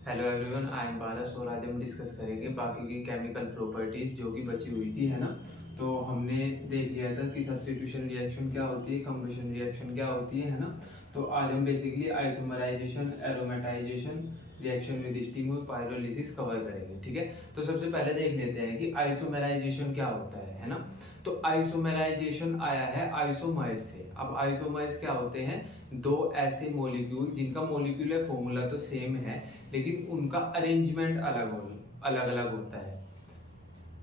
Hello everyone, I am पारस और आज हम डिस्कस करेंगे बाकी की केमिकल प्रॉपर्टीज जो कि बची हुई थी, है ना। तो हमने देख लिया था कि सब्स्टिट्यूशन रिएक्शन क्या होती है, कंबशन रिएक्शन क्या होती है ना। तो आज हम basically isomerisation, aromatisation, reaction with steam और पाइरोलिसिस कवर करेंगे, ठीक है। तो सबसे पहले देख लेते हैं कि आइसोमराइजेशन क्या होता है ना। तो आइसोमराइजेशन आया है आइसोमर्स से। अब आइसोमर्स क्या होते हैं? दो ऐसे मॉलिक्यूल जिनका मॉलिक्यूलर फॉर्मूला तो सेम है लेकिन उनका अरेंजमेंट अलग अलग होता है।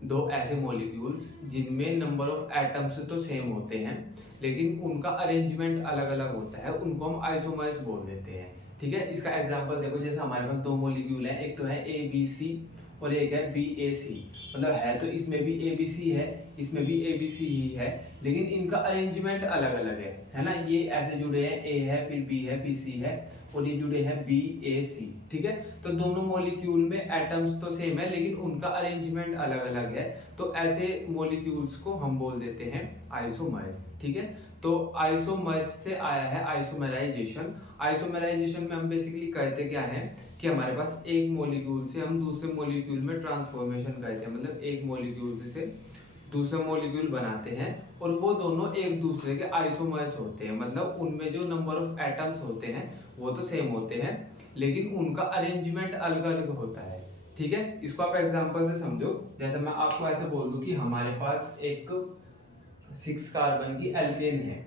दो ऐसे मॉलिक्यूल्स जिनमें नंबर ऑफ एटम्स तो सेम होते हैं लेकिन उनका अरेंजमेंट अलग अलग होता है, उनको हम आइसोमर्स बोल देते हैं, ठीक है। इसका एग्जांपल देखो, जैसे हमारे पास दो मॉलिक्यूल हैं, एक तो है ए बी सी और एक है बी ए सी। मतलब है तो इसमें भी ए बी सी है, इसमें भी ए बी सी ही है, लेकिन इनका अरेंजमेंट अलग अलग है ना। ये ऐसे जुड़े हैं, ए है फिर बी है फिर सी है, और ये जुड़े हैं बी ए सी, ठीक है। तो दोनों मॉलिक्यूल में एटम्स तो सेम है लेकिन उनका अरेंजमेंट अलग अलग है। तो ऐसे मॉलिक्यूल्स को हम बोल देते हैं आइसोमर्स, ठीक है। तो आइसोमर्स से आया है आइसोमराइजेशन। आइसोमराइजेशन में हम बेसिकली कहते क्या है कि हमारे पास एक मॉलिक्यूल से हम दूसरे मॉलिक्यूल में ट्रांसफॉर्मेशन करते हैं, मतलब एक मॉलिक्यूल से दूसरा मॉलिक्यूल बनाते हैं और वो दोनों एक दूसरे के आइसोमर्स होते हैं। मतलब उनमें जो नंबर ऑफ एटम्स होते हैं वो तो सेम होते हैं लेकिन उनका अरेंजमेंट अलग अलग होता है, ठीक है। इसको आप एग्जांपल से समझो। जैसे मैं आपको ऐसे बोल दूं कि हमारे पास एक 6 कार्बन की एल्केन है।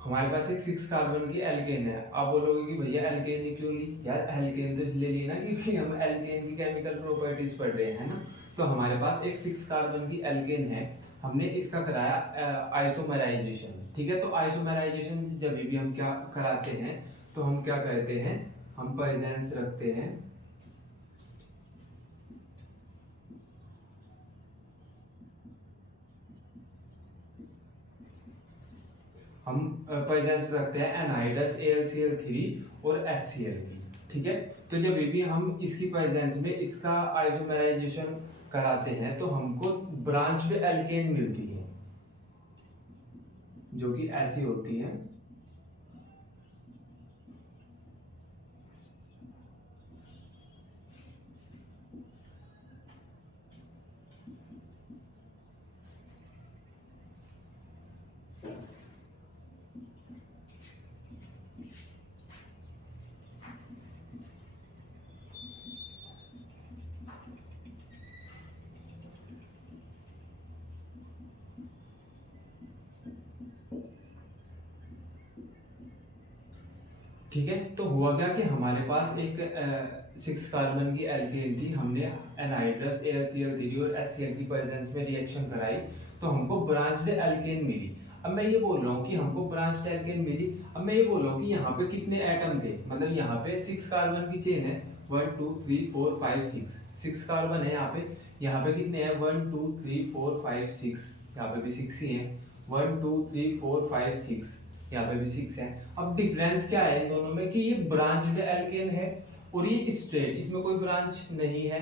हमारे पास एक 6 कार्बन की एल्केन है। आप बोलोगे कि भैया एल्केन ही क्यों ली? यार एल्केन तो इसलिए ली ना क्योंकि हम एल्केन की केमिकल प्रॉपर्टीज पढ़ रहे हैं ना। तो हमारे पास एक 6 कार्बन की एल्केन है, हमने इसका कराया आइसोमराइजेशन, ठीक है। तो आइसोमराइजेशन जब भी हम क्या कराते हैं तो हम क्या कहते हैं, हम प्रेजेंस रखते हैं, हम प्रेजेंस रखते हैं एनहाइड्रस AlCl3 और HCl की, ठीक है। तो जब भी हम इसकी प्रेजेंस में इसका आइसोमराइजेशन कराते हैं तो हमको ब्रांच्ड एल्केन मिलती है जो कि ऐसी होती है। ठीक है। तो हुआ क्या कि हमारे पास एक 6 कार्बन की एल्केन थी, हमने एनहाइड्रस AlCl3 और HCl की प्रेजेंस में रिएक्शन कराई तो हमको ब्रांच्ड एल्केन मिली। अब मैं ये बोल रहा हूँ कि हमको ब्रांच्ड एल्केन मिली, अब मैं ये बोल रहा हूँ कि यहाँ पे कितने एटम थे। मतलब यहाँ पे 6 कार्बन की चेन है, 1 2 3 4 5 6 कार्बन है यहाँ पे कितने हैं, 1 2 3 4 5 6, यहाँ पे भी 6 ही है, 1 2 3 4 5 6, यहाँ पे भी 6 है। अब डिफरेंस क्या है इन दोनों में कि ये ब्रांच्ड एल्केन है और ये स्ट्रेट, इसमें कोई ब्रांच नहीं है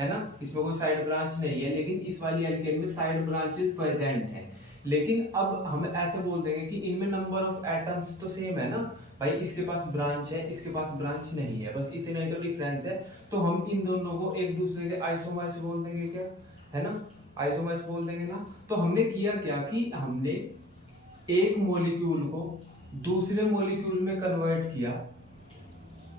ना, इसमें कोई साइड ब्रांच नहीं है, लेकिन इस वाली एल्केन में साइड ब्रांचेस प्रेजेंट हैं। लेकिन अब हम ऐसे बोल देंगे कि इनमें नंबर ऑफ एटम्स तो सेम है ना भाई, इसके पास ब्रांच है इसके पास ब्रांच नहीं है, बस इतना ही तो डिफरेंस है। तो हम इन दोनों को एक दूसरे के आइसोमर्स बोल देंगे, क्या है ना, आइसोमर्स बोल देंगे ना। तो हमने किया क्या कि हमने एक मॉलिक्यूल को दूसरे मॉलिक्यूल में कन्वर्ट किया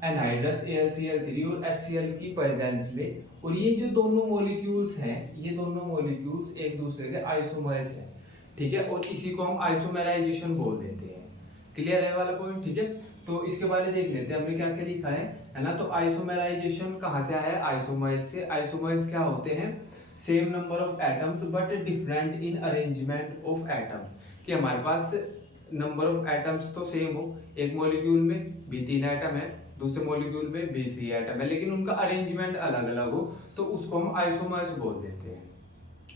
एनहाइड्रस AlCl3 और HCl की प्रेजेंस में, और ये जो दोनों मॉलिक्यूल्स हैं ये दोनों मॉलिक्यूल्स एक दूसरे के आइसोमर्स हैं, ठीक है। और इसी को हम आइसोमेराइजेशन बोल देते हैं। क्लियर है वाला पॉइंट, ठीक है। तो इसके बारे देख लेते हैं हमने क्या क्या लिखा है ना। तो आइसोमेराइजेशन कहाँ से आया है? आइसोमर्स से। आइसोमर्स क्या होते हैं? Same number of atoms but different in arrangement of atoms. कि हमारे पास नंबर ऑफ एटम्स तो सेम हो, एक मॉलिक्यूल में भी 3 एटम है, दूसरे मॉलिक्यूल में भी 3 एटम है, लेकिन उनका अरेंजमेंट अलग अलग हो तो उसको हम आइसोमर्स बोल देते हैं।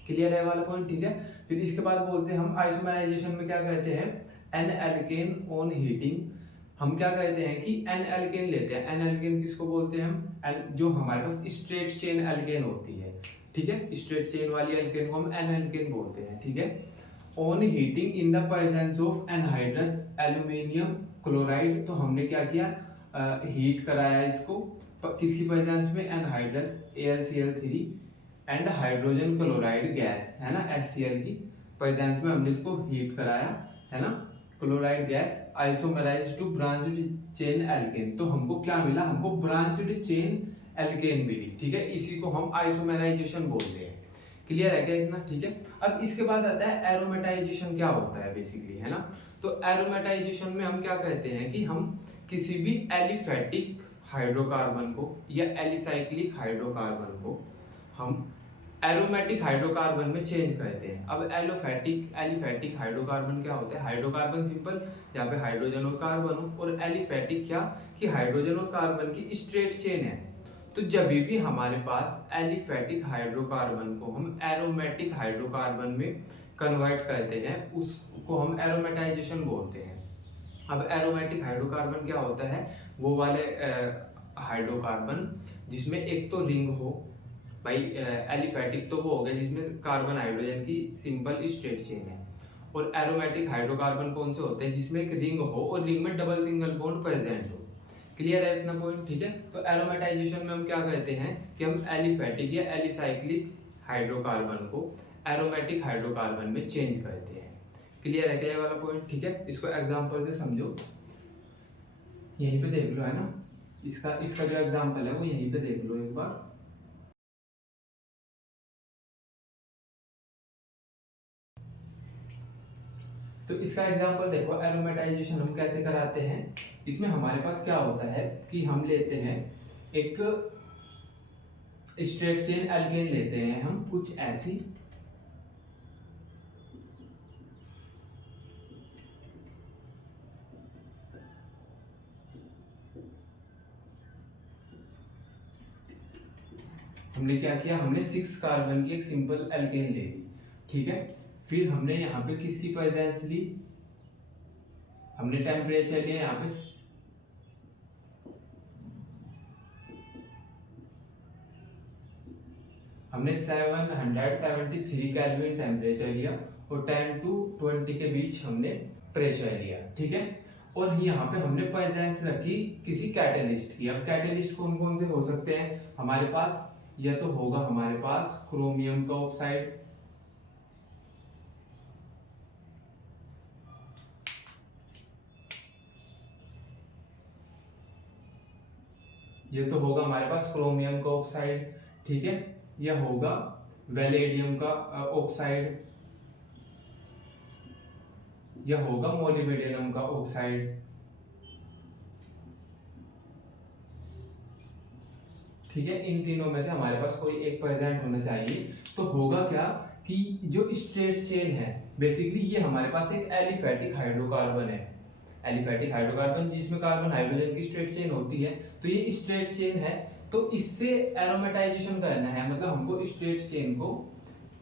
क्लियर है वाला पॉइंट, ठीक है। फिर इसके बाद बोलते हैं हम आइसोमराइजेशन में क्या कहते हैं, एन एल्केन ऑन हीटिंग। हम क्या कहते हैं कि एन एल्केन लेते हैं, एन एल्केन किसको बोलते हैं हम, जो हमारे पास स्ट्रेट चेन एल्केन होती है, ठीक है, स्ट्रेट चेन वाली एल्केन को हम एन एल्केन बोलते हैं, ठीक है। On heating in the presence of anhydrous aluminium chloride, तो हमने क्या किया, हीट कराया इसको किसकी प्रेजेंस में, anhydrous AlCl3 and hydrogen chloride gas, है ना, HCl की प्रेजेंस में हमने इसको हीट कराया, है ना, chloride gas isomerised to branched chain alkane. तो हमको क्या मिला, हमको ब्रांच्ड चेन एल्केन मिली, ठीक है, इसी को हम आइसोमराइजेशन बोलते हैं। क्लियर है क्या इतना, ठीक है। अब इसके बाद आता है एरोमेटाइजेशन, क्या होता है बेसिकली, है ना। तो एरोमेटाइजेशन में हम क्या कहते हैं कि हम किसी भी एलिफेटिक हाइड्रोकार्बन को या एलिसाइक्लिक हाइड्रोकार्बन को हम एरोमेटिक हाइड्रोकार्बन में चेंज करते हैं। अब एलिफेटिक हाइड्रोकार्बन क्या होता है, हाइड्रोकार्बन सिंपल जहाँ पे हाइड्रोजन और कार्बन हो, और एलिफेटिक क्या कि हाइड्रोजन और कार्बन की स्ट्रेट चेन है। तो जब भी हमारे पास एलिफेटिक हाइड्रोकार्बन को हम एरोमेटिक हाइड्रोकार्बन में कन्वर्ट करते हैं, उसको हम एरोमेटाइजेशन बोलते हैं। अब एरोमेटिक हाइड्रोकार्बन क्या होता है, वो वाले हाइड्रोकार्बन जिसमें एक तो रिंग हो, भाई एलिफेटिक तो वो हो गया जिसमें कार्बन हाइड्रोजन की सिंपल स्ट्रेट चेन है, और एरोमेटिक हाइड्रोकार्बन कौन से होते हैं, जिसमें एक रिंग हो और रिंग में डबल सिंगल बॉन्ड प्रेजेंट हो। क्लियर है इतना पॉइंट, ठीक है। तो एरोमेटाइजेशन में हम क्या कहते हैं कि हम एलिफेटिक या एलिसाइक्लिक हाइड्रोकार्बन को एरोमेटिक हाइड्रोकार्बन में चेंज करते हैं। क्लियर है क्या ये वाला पॉइंट, ठीक है। इसको एग्जांपल से समझो, यहीं पे देख लो, है ना, इसका जो एग्जांपल है वो यहीं पे देख लो एक बार। तो इसका एग्जांपल देखो, एरोमेटाइजेशन हम कैसे कराते हैं। इसमें हमारे पास क्या होता है कि हम लेते हैं एक स्ट्रेट चेन एल्केन लेते हैं हम कुछ ऐसी, हमने क्या किया, हमने 6 कार्बन की एक सिंपल एल्केन ले ली, ठीक है। फिर हमने यहाँ पे किसकी प्रेजेंस ली, हमने टेम्परेचर लिया यहाँ पे हमने 773 केल्विन टेम्परेचर लिया और 10 to 20 के बीच हमने प्रेशर लिया, ठीक है। और यहाँ पे हमने प्रेजेंस रखी किसी कैटलिस्ट की। अब कैटलिस्ट कौन कौन से हो सकते हैं हमारे पास, या तो होगा हमारे पास क्रोमियम का ऑक्साइड, ये तो होगा हमारे पास क्रोमियम का ऑक्साइड, ठीक है। यह होगा वेलेडियम का ऑक्साइड, यह होगा मोलिब्डेनम का ऑक्साइड, ठीक है। इन तीनों में से हमारे पास कोई एक प्रेजेंट होना चाहिए। तो होगा क्या कि जो स्ट्रेट चेन है बेसिकली ये हमारे पास एक एलिफेटिक हाइड्रोकार्बन है, एलिफेटिक हाइड्रोकार्बन जिसमें कार्बन हाइड्रोजन की स्ट्रेट चेन होती है। तो ये स्ट्रेट चेन है, तो इससे एरोमेटाइजेशन करना है, मतलब हमको स्ट्रेट चेन को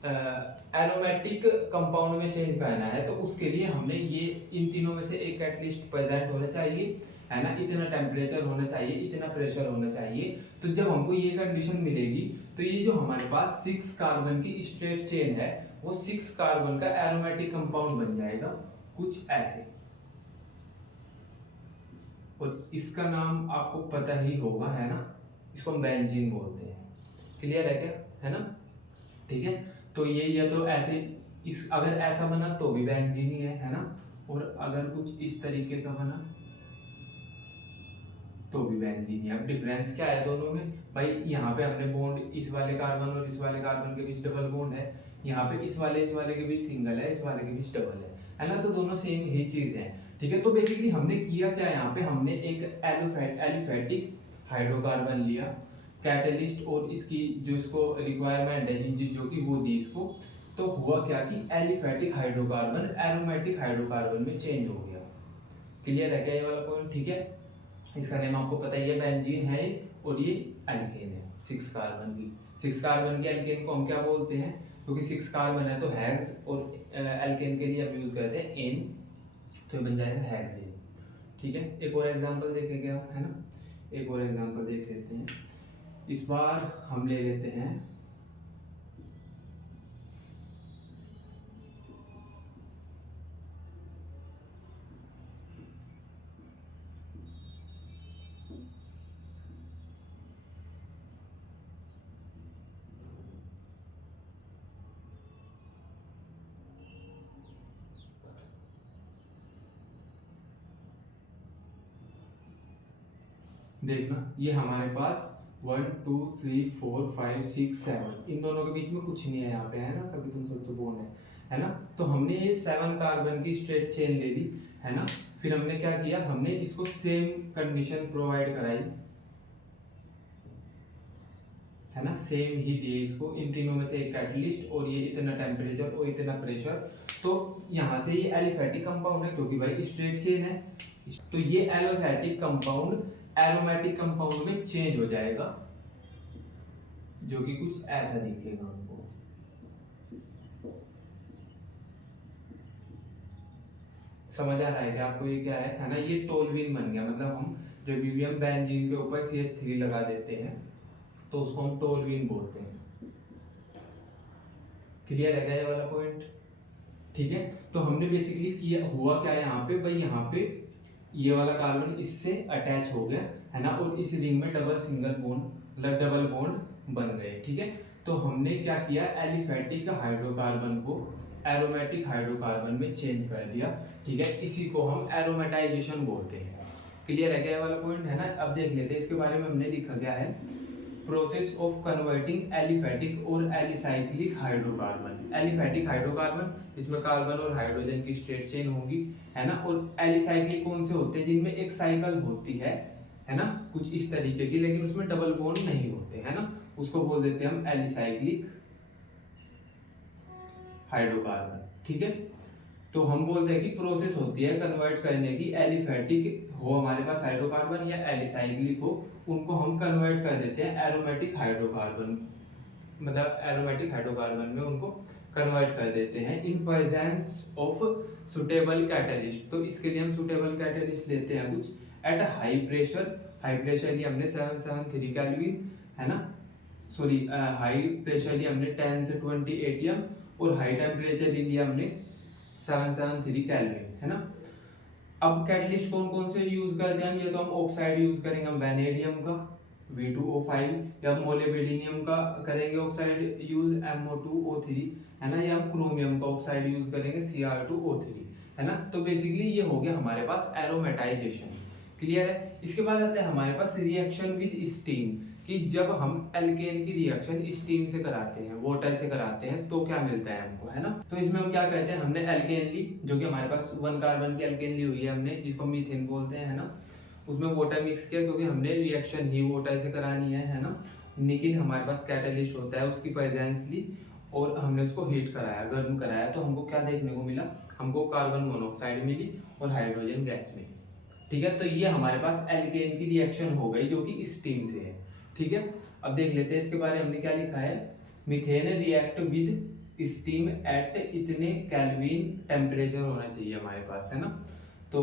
एरोमेटिक कंपाउंड में चेंज करना है। तो उसके लिए हमने ये इन तीनों में से एक एटलीस्ट प्रेजेंट होना चाहिए, है ना, इतना टेम्परेचर होना चाहिए, इतना प्रेशर होना चाहिए। तो जब हमको ये कंडीशन मिलेगी तो ये जो हमारे पास 6 कार्बन की स्ट्रेट चेन है वो 6 कार्बन का एरोमेटिक कंपाउंड बन जाएगा कुछ ऐसे, और इसका नाम आपको पता ही होगा, है ना, इसको हम बेंजीन बोलते हैं। क्लियर है क्या, है ना, ठीक है। तो ये तो ऐसे इस अगर ऐसा बना तो भी बेंजीन ही है ना, और अगर कुछ इस तरीके का बना तो भी बेंजीन ही। अब डिफरेंस क्या है दोनों में, भाई यहाँ पे हमने बॉन्ड इस वाले कार्बन और इस वाले कार्बन के बीच डबल बॉन्ड है, यहाँ पे इस वाले के बीच सिंगल है, इस वाले के बीच डबल है ना, तो दोनों सेम ही चीज है, ठीक है। तो बेसिकली हमने किया क्या, यहाँ पे हमने एक एलिफेटिक हाइड्रोकार्बन लिया कैटलिस्ट, और इसकी जो इसको रिक्वायरमेंट है जो कि वो दी इसको। तो हुआ क्या कि एलिफेटिक हाइड्रोकार्बन एरोमेटिक हाइड्रोकार्बन में चेंज हो गया। क्लियर है क्या ये वाला पॉइंट, ठीक है। इसका नेम आपको पता ही है, बेंजीन है, और ये एल्केन है 6 कार्बन की। 6 कार्बन की एल्केन को हम क्या बोलते हैं, क्योंकि 6 कार्बन है तो हेक्स, और एल्केन के लिए हम यूज करते हैं एन, तो ये बन जाएगा हेक्सेन, ठीक है। एक और एग्जांपल देखेंगे आप, है ना, एक और एग्जांपल देख लेते हैं। इस बार हम ले लेते हैं देखना, ये हमारे पास 1 2 3 4 5 6 7, इन दोनों के बीच में कुछ नहीं है यहाँ पे, है ना, कभी तुम सोचो बोन है ना। तो हमने ये 7 कार्बन की स्ट्रेट चेन ले ली, है ना। फिर हमने क्या किया, हमने इसको सेम कंडीशन प्रोवाइड कराई, है ना, सेम ही दिए इसको, इन तीनों में से एक कैटलिस्ट और ये इतना टेम्परेचर और इतना प्रेशर। तो यहाँ से ये एलिफैटिक कंपाउंड है क्योंकि भाई स्ट्रेट चेन है, तो ये एलिफैटिक कंपाउंड एरोमेटिक कंपाउंड में चेंज हो जाएगा, जो कि कुछ ऐसा दिखेगा हमको। समझ आ रहा है क्या आपको ये क्या है ना, ये टोल्यूइन बन गया। मतलब हम जब भी हम बेंजीन के ऊपर CH3 लगा देते हैं तो उसको हम टोल्यूइन बोलते हैं। क्लियर है क्या ये वाला पॉइंट? ठीक है, तो हमने बेसिकली किया, हुआ क्या यहाँ पे भाई, यहाँ पे ये वाला कार्बन इससे अटैच हो गया, है ना, और इस रिंग में डबल सिंगल बॉन्ड, मतलब डबल बॉन्ड बन गए। ठीक है, तो हमने क्या किया, एलिफैटिक हाइड्रोकार्बन को एरोमेटिक हाइड्रोकार्बन में चेंज कर दिया। ठीक है, इसी को हम एरोमेटाइजेशन बोलते हैं। क्लियर है क्या ये वाला पॉइंट, है ना। अब देख लेते हैं इसके बारे में, हमने लिखा गया है प्रोसेस ऑफ कन्वर्टिंग एलिफैटिक और एलिसाइक्लिक हाइड्रोकार्बन। एलिफैटिक हाइड्रोकार्बन, इसमें कार्बन और हाइड्रोजन की स्ट्रेट चेन होगी, है ना। और एलिसाइक्लिक कौन से होते हैं, जिनमें एक साइकिल होती है ना, कुछ इस तरीके की, लेकिन उसमें डबल बॉन्ड नहीं होते, है ना, उसको बोल देते हैं हम एलिसाइक्लिक हाइड्रोकार्बन। ठीक है, तो हम बोलते हैं कि प्रोसेस होती है कन्वर्ट करने की, एलिफैटिक हो हमारे पास हाइड्रोकार्बन या एलिसाइक्लिक हो, उनको हम कन्वर्ट कर देते हैं एरोमेटिक हाइड्रोकार्बन, मतलब एरोमेटिक हाइड्रोकार्बन में उनको कन्वर्ट कर देते हैं in presence of suitable catalyst. तो इसके लिए हम सुटेबल कैटलिस्ट लेते हैं कुछ at high pressure. High pressure लिए हमने 773 केल्विन, है ना, सॉरी हाई प्रेशर लिए हमने 10 से 20 एटीएम, और हाई टेम्परेचर लिया हमने 773 केल्विन, है ना। अब कैटलिस्ट कौन कौन से यूज करते हैं हम, ये तो हम ऑक्साइड यूज करेंगे, हम वैनेडियम का V2O5, या मोलिब्डेनम का करेंगे ऑक्साइड यूज MO2O3, है ना, या हम क्रोमियम का ऑक्साइड यूज करेंगे Cr2O3, है ना। तो बेसिकली ये हो गया हमारे पास एरोमेटाइजेशन। क्लियर है। इसके बाद आता है हमारे पास रिएक्शन विद स्टीम, कि जब हम एल्केन की रिएक्शन स्टीम से कराते हैं, वाटर से कराते हैं, तो क्या मिलता है हमको, है ना। तो इसमें हम क्या कहते हैं, हमने एल्केन ली, जो कि हमारे पास 1 कार्बन की एल्केन ली हुई है हमने, जिसको मीथेन बोलते हैं, है ना। उसमें वाटर मिक्स किया क्योंकि हमने रिएक्शन ही वाटर से करानी है ना। निकिल हमारे पास कैटलिस्ट होता है, उसकी प्रेजेंस ली और हमने उसको हीट कराया, गर्म कराया, तो हमको क्या देखने को मिला, हमको कार्बन मोनोऑक्साइड मिली और हाइड्रोजन गैस मिली। ठीक है, तो ये हमारे पास एल्केन की रिएक्शन हो गई, जो कि स्टीम से है। ठीक है, अब देख लेते हैं इसके बारे में हमने क्या लिखा है, methane react with steam eight इतने केल्विन टेम्परेचर होना चाहिए हमारे पास, है ना। तो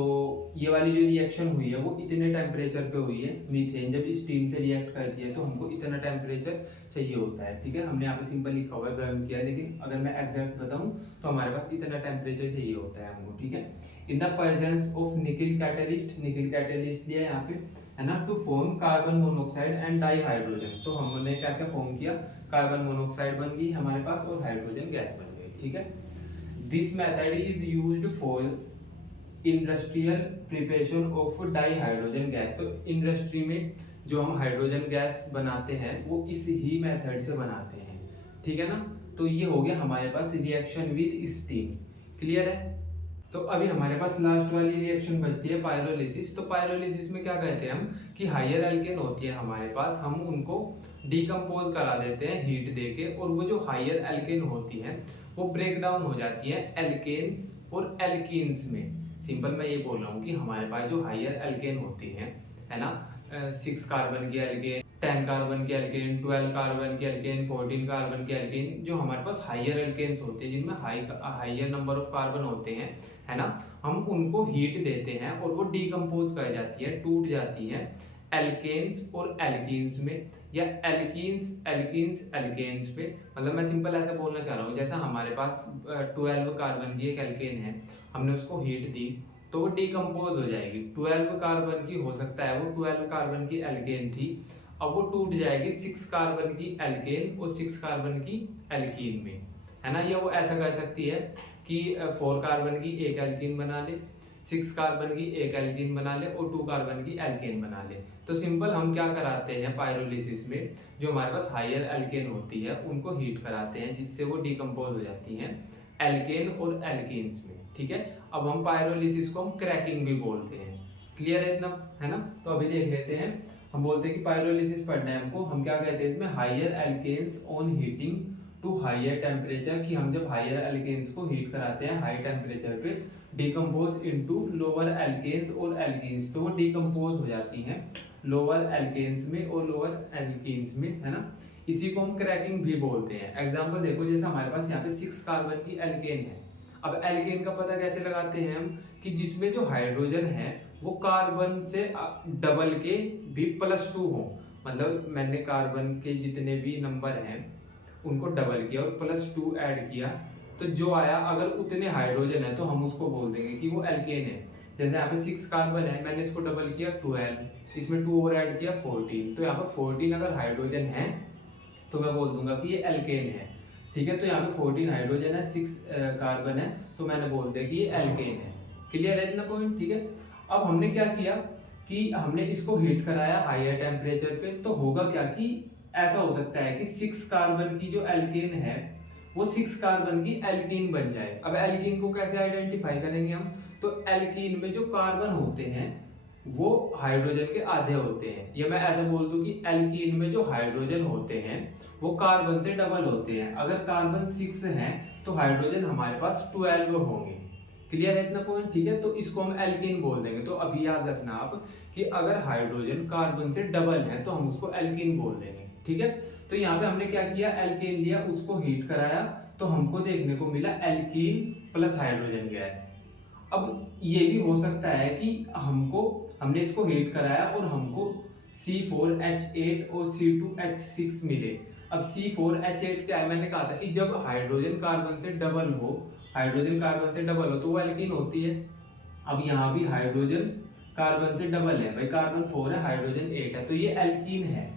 ये वाली जो रिएक्शन हुई है वो इतने टेम्परेचर पे हुई है, मीथेन जब स्टीम से रिएक्ट करती है तो हमको इतना टेम्परेचर चाहिए होता है। ठीक है, हमने यहाँ पे सिंपल लिखा हुआ है गर्म किया, लेकिन अगर मैं एग्जैक्ट बताऊं तो हमारे पास इतना टेम्परेचर चाहिए होता है हमको। ठीक है, in the presence of nickel catalyst, nickel catalyst लिया यहाँ पे, है ना, to form carbon monoxide and dihydrogen. तो हमने क्या क्या फॉर्म किया, कार्बन मोनोऑक्साइड बन गई हमारे पास और हाइड्रोजन गैस बन गई। ठीक है, this method is used for industrial preparation of di hydrogen gas. तो इंडस्ट्री में जो हम हाइड्रोजन गैस बनाते हैं वो इस ही मेथड से बनाते हैं। ठीक है ना, तो ये हो गया हमारे पास रिएक्शन विद स्टीम। क्लियर है। तो अभी हमारे पास लास्ट वाली रिएक्शन बचती है पायरोलिसिस। तो पायरोलिसिस में क्या कहते हैं हम, कि हायर एल्केन होती है हमारे पास, हम उनको डिकम्पोज करा देते हैं हीट देके, और वो जो हायर एल्केन होती है वो ब्रेक डाउन हो जाती है एल्केन्स और एल्कीन्स में। सिंपल मैं ये बोल रहा हूँ कि हमारे पास जो हायर एल्केन होती है ना, 6 कार्बन की एल्केन, 10 कार्बन की एल्केन, 12 कार्बन की एल्केन, 14 कार्बन की एल्केन, जो हमारे पास हायर एल्केन्स होते हैं, जिनमें हायर नंबर ऑफ कार्बन होते हैं, है ना, हम उनको हीट देते हैं और वो डिकम्पोज कर जाती है, टूट जाती है एल्केन्स और एल्कीन्स में, या एल्कीन्स एल्कीन्स एल्केन्स पे। मतलब मैं सिंपल ऐसा बोलना चाह रहा हूँ, जैसा हमारे पास 12 कार्बन की एक एल्केन है, हमने उसको हीट दी तो वो डिकम्पोज हो जाएगी। 12 कार्बन की हो सकता है, वो 12 कार्बन की एल्केन थी, अब वो टूट जाएगी 6 कार्बन की एल्केन और 6 कार्बन की एल्कीन में, है ना। या वो ऐसा कर सकती है कि 4 कार्बन की एक एल्कीन बना ले, 6 कार्बन की एक एल्कीन बना ले और 2 कार्बन की एल्केन बना ले। तो सिंपल हम क्या कराते हैं पायरोलिसिस में, जो हमारे पास हायर एल्केन होती है उनको हीट कराते हैं, जिससे वो डिकम्पोज हो जाती हैं एल्केन और एल्कीन्स में, ठीक है। अब हम पायरोलिसिस को हम क्रैकिंग भी बोलते हैं। क्लियर है इतना, है ना। तो अभी देख लेते हैं, हम बोलते हैं कि पायरोलिसिस पढ़ना है हमको, हम क्या कहते हैं इसमें, higher alkanes on heating to higher temperature, कि हम जब हायर एल्केन्स को हीट कराते हैं हाई टेम्परेचर पे, डिकम्पोज इनटू लोअर एल्केन्स और एल्कीन्स, तो वो डिकम्पोज हो जाती हैं लोअर एल्केन्स में और लोअर एल्कीन्स में, है ना। इसी को हम क्रैकिंग भी बोलते हैं। एग्जांपल देखो, जैसे हमारे पास यहाँ पे 6 कार्बन की एल्केन है। अब एल्केन का पता कैसे लगाते हैं हम, कि जिसमें जो हाइड्रोजन है वो कार्बन से डबल के भी +2 हो। मतलब मैंने कार्बन के जितने भी नंबर हैं उनको डबल किया और +2 ऐड किया, तो जो आया अगर उतने हाइड्रोजन है तो हम उसको बोल देंगे कि वो एल्केन है। जैसे यहाँ पे 6 कार्बन है, मैंने इसको डबल किया 12, इसमें 2 और ऐड किया 14, तो यहाँ पर 14 अगर हाइड्रोजन है तो मैं बोल दूंगा कि ये एल्केन है, ठीक है। तो यहाँ पे 14 हाइड्रोजन है, 6 कार्बन है, तो मैंने बोल दिया कि ये एल्केन है। क्लियर है इतना पॉइंट, ठीक है। अब हमने क्या किया कि हमने इसको हीट कराया हायर टेम्परेचर पे, तो होगा क्या कि ऐसा हो सकता है कि 6 कार्बन की जो एल्केन है वो 6 कार्बन की एल्कीन बन जाए। अब एल्कीन को कैसे आइडेंटिफाई करेंगे हम, तो एल्कीन में जो कार्बन होते हैं वो हाइड्रोजन के आधे होते हैं, या मैं ऐसा बोल दूं कि एल्कीन में जो हाइड्रोजन होते हैं वो कार्बन से डबल होते हैं। अगर कार्बन 6 है तो हाइड्रोजन हमारे पास 12 होंगे। क्लियर है इतना पॉइंट, ठीक है। तो इसको हम एल्कीन बोल देंगे। तो अभी याद रखना आप कि अगर हाइड्रोजन कार्बन से डबल है तो हम उसको एल्कीन बोल देंगे, ठीक है। तो यहाँ पे हमने क्या किया, एल्केन लिया, उसको हीट कराया, तो हमको देखने को मिला एल्कीन प्लस हाइड्रोजन गैस। अब ये भी हो सकता है कि हमने इसको हीट कराया और हमको C4H8 और C2H6 मिले। अब C4H8 क्या है, मैंने कहा था कि जब हाइड्रोजन कार्बन से डबल हो, तो वो एल्कीन होती है। अब यहाँ भी हाइड्रोजन कार्बन से डबल है, भाई कार्बन 4 है हाइड्रोजन 8 है, तो ये एल्कीन है।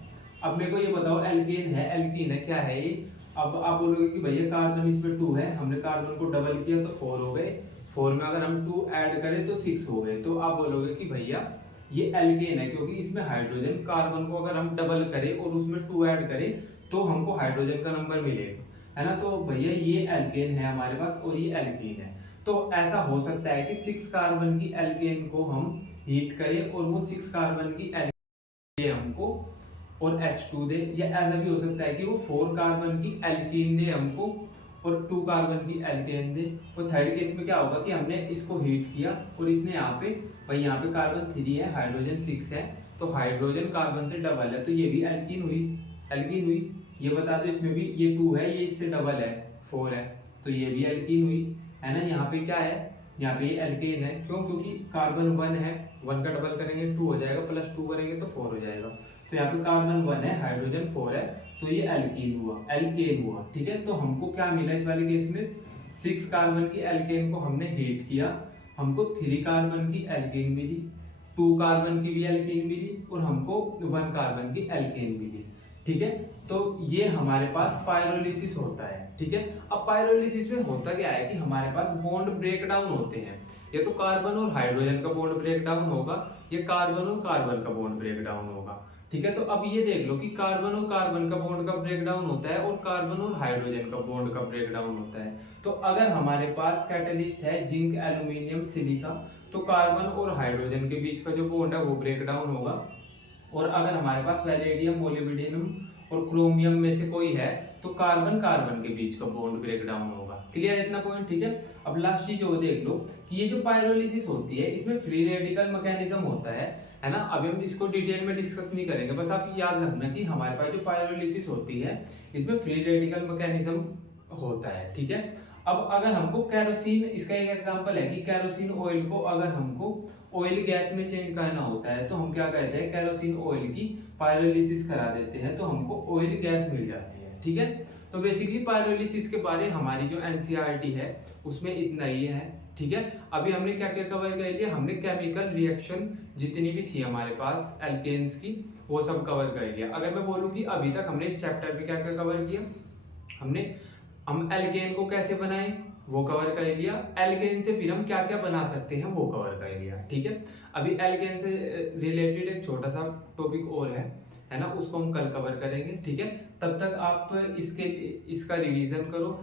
अब मेरे को ये बताओ, एल्कीन है क्या है ये। अब आप बोलोगे कि भैया कार्बन इसमें 2 है, हमने कार्बन को डबल किया तो 4 हो गए, 4 में अगर हम 2 ऐड करें तो 6 हो गए। तो आप बोलोगे कि भैया ये एल्केन है, क्योंकि इसमें हाइड्रोजन कार्बन को अगर हम डबल करें और उसमें 2 ऐड करें तो हमको हाइड्रोजन का नंबर मिलेगा, है ना। तो भैया ये एल्केन है हमारे पास और ये एल्कीन है। तो ऐसा हो सकता है कि 6 कार्बन की एल्केन को हम हीट करें और वो 6 कार्बन की एल्केन दे हमको और H2 दे, या ऐसा भी हो सकता है कि वो 4 कार्बन की एल्कीन दे हमको और 2 कार्बन की एल्केन दे। और थर्ड केस में क्या होगा कि हमने इसको हीट किया और इसने यहाँ पे, भाई यहाँ पे कार्बन 3 है हाइड्रोजन 6 है, तो हाइड्रोजन कार्बन से डबल है, तो ये भी एल्कीन हुई। ये बता दो, इसमें भी ये 2 है, ये इससे डबल है 4 है, तो ये भी एल्कीन हुई, है ना। यहाँ पे क्या है, यहाँ पे ये एल्केन है, क्यों, क्योंकि कार्बन 1 है, 1 का डबल करेंगे 2 हो जाएगा, +2 करेंगे तो 4 हो जाएगा। तो यहाँ पे कार्बन 1 है हाइड्रोजन 4 है, तो ये एल्केन हुआ, ठीक है। तो हमको क्या मिला इस वाले केस में, 6 कार्बन की एल्केन को हमने हीट किया, हमको 3 कार्बन की एल्केन मिली, 2 कार्बन की भी एल्केन मिली और हमको 1 कार्बन की एल्केन मिली, ठीक है। तो ये हमारे पास पायरोलिसिस होता है, ठीक है। अब पायरोलिसिस में होता क्या है कि हमारे पास बॉन्ड ब्रेक डाउन होते हैं, ये तो कार्बन और हाइड्रोजन का बॉन्ड ब्रेक डाउन होगा, ये कार्बन और कार्बन का बॉन्ड ब्रेक डाउन होगा, ठीक है। तो अब ये देख लो कि कार्बन और कार्बन का बॉन्ड का ब्रेक डाउन होता है और कार्बन और हाइड्रोजन का बॉन्ड का ब्रेक डाउन होता है। तो अगर हमारे पास कैटलिस्ट है जिंक एल्यूमिनियम सिलिका, तो कार्बन और हाइड्रोजन के बीच का जो बॉन्ड है वो ब्रेक डाउन होगा। और अगर हमारे पास वैलेडियम मोलिब्डेनम और क्रोमियम में से कोई है तो कार्बन कार्बन के बीच का बॉन्ड ब्रेक डाउन होगा। क्लियर है इतना पॉइंट, ठीक है। अब लास्ट चीज वो देख लो कि ये जो पायरोलिसिस होती है इसमें फ्री रेडिकल मैकेनिज्म होता है ना। अभी हम इसको डिटेल में डिस्कस नहीं करेंगे, बस आप याद रखना कि हमारे पास जो पायरोलिसिस होती है इसमें फ्री रेडिकल मैकेनिज्म होता है, ठीक है। अब अगर हमको कैरोसिन, इसका एक एग्जांपल है कि कैरोसिन ऑयल को अगर हमको ऑयल गैस में चेंज करना होता है तो हम क्या कहते हैं, केरोसिन ऑयल की पायरोलिसिस करा देते हैं तो हमको ऑयल गैस मिल जाती है। ठीक है, तो बेसिकली पायरोलिसिस के बारे हमारी जो एनसीईआरटी है उसमें इतना ही है। ठीक है, अभी हमने क्या क्या कवर कर लिया, हमने केमिकल रिएक्शन जितनी भी थी हमारे पास एल्केन्स की वो सब कवर कर लिया। अगर मैं बोलूँ कि अभी तक हमने इस चैप्टर में क्या क्या कवर किया, हम एल्केन को कैसे बनाएं वो कवर कर लिया, एल्केन से फिर हम क्या क्या बना सकते हैं वो कवर कर लिया। ठीक है, अभी एल्केन से रिलेटेड एक छोटा सा टॉपिक और है ना, उसको हम कल कवर करेंगे। ठीक है, तब तक आप इसका रिवीजन करो।